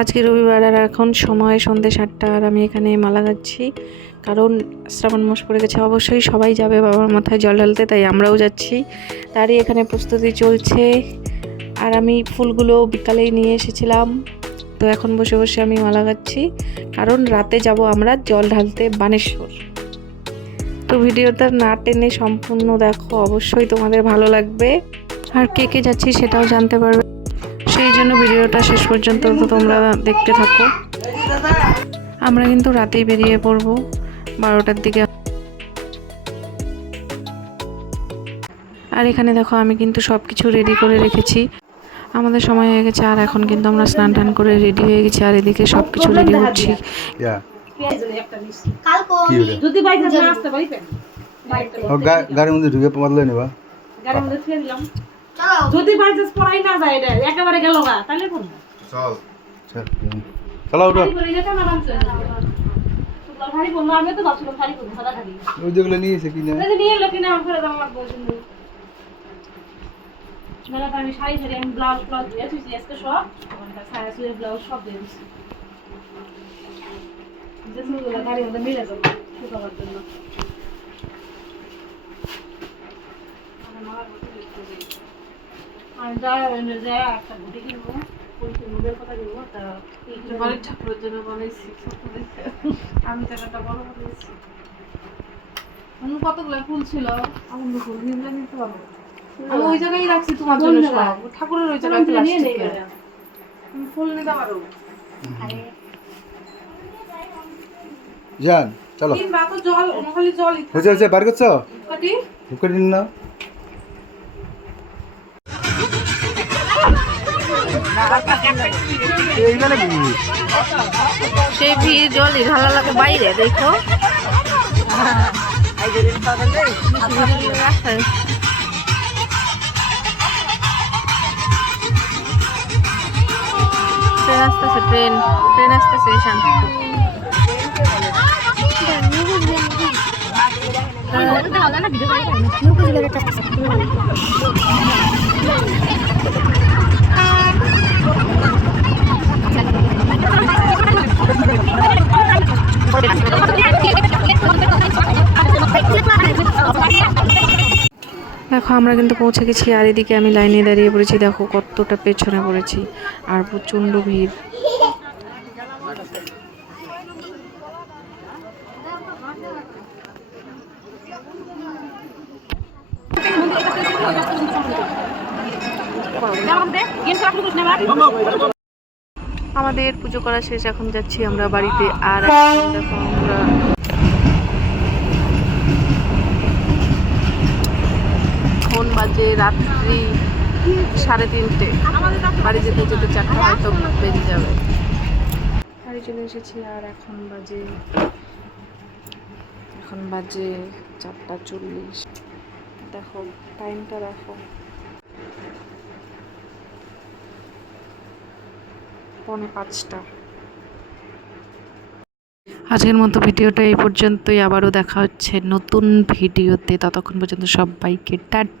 আজকে রবিবার আর এখন সময় সন্ধ্যে 7টা আর আমি এখানে মালা গাচ্ছি, কারণ শ্রাবণ মাস পড়ে গেছে। অবশ্যই সবাই যাবে বাবার মাথায় জল ঢালতে, তাই আমরাও যাচ্ছি। তারই এখানে প্রস্তুতি চলছে। আর আমি ফুলগুলো বিকালেই নিয়ে এসেছিলাম, তো এখন বসে বসে আমি মালা গাচ্ছি, কারণ রাতে যাব আমরা জল ঢালতে বানেশ্বর। তো ভিডিওটা না টেনে সম্পূর্ণ দেখো, অবশ্যই তোমাদের ভালো লাগবে। আর কে কে যাচ্ছি সেটাও জানতে পারবে, সেই জন্য ভিডিওটা শেষ পর্যন্ত তোমরা দেখতে থাকো। আমরা কিন্তু রাতেই বেরিয়ে পড়বো 12টার দিকে। আর এখানে দেখো আমি কিন্তু সব কিছু রেডি করে রেখেছি, আমাদের সময় হয়ে গেছে। আর এখন কিন্তু আমরা স্নান টান করে রেডি হয়ে গেছি, আর এদিকে সব কিছু রেডি করছি। গাড়ির মধ্যে ঢুকে পারলে নিবা, যদি বাই চান্স পড়াই না যায় এটা একেবারে গেল গা তাহলে কোন চল চলো ওঠো। ভারী বললো আমি তো ভাবছিলাম ভারী করবো সাদা শাড়ি ওই যেগুলো নিয়েছে কিনা নিয়ে এলো কিনা আমার ঘরে দাম লাগবে সুন্দর মেলা আমি শাড়ি শাড়ি আমি ব্লাউজ ব্লাউজ দিয়ে তুই আজকে সব আমার সায়া সুয়ে ব্লাউজ সব দিয়ে দিচ্ছি যে সুন্দর গাড়ির মধ্যে মিলে যাবে শুকাবার জন্য আমি যা একটা বুটি কিনবো ঠাকুরের জন্য বানাইছি আমি টাকাটা বড় বানিয়েছি কতগুলো ফুল ছিল আনন্দ ফুল নিলে নিতে পারবো আমি ওই জায়গায় রাখছি তোমার জন্য সব ঠাকুরের ওই জায়গায় তুমি ফুল নিতে পারো জান চলো তিন বাতো জল খালি জল হয়েছে হয়েছে বার করছো কাটি ঢুকে দিন না সেই ভিড় জল ঢালা লাগে বাইরে দেখো। ট্রেন আসতেছে, ট্রেন আসতেছে ঈশান। দেখো আমরা কিন্তু পৌঁছে গেছি, আর এদিকে আমি লাইনে দাঁড়িয়ে পড়েছি। দেখো কতটা পেছনে পড়েছি, আর প্রচণ্ড ভিড়। আমাদের পুজো করা শেষ, এখন যাচ্ছি আমরা বাড়িতে। আর দেখো আমরা ফোন বাজে রাত্রি 3:30, বাড়ি যেতে যেতে 4টা হয়তো বেজে যাবে। বাড়ি চলে এসেছি, আর এখন বাজে 4:40। দেখো টাইমটা দেখো, 4:45। আজকের মতো ভিডিওটা এই পর্যন্তই, আবারও দেখা হচ্ছে নতুন ভিডিওতে। ততক্ষণ পর্যন্ত সবাইকে টাটা।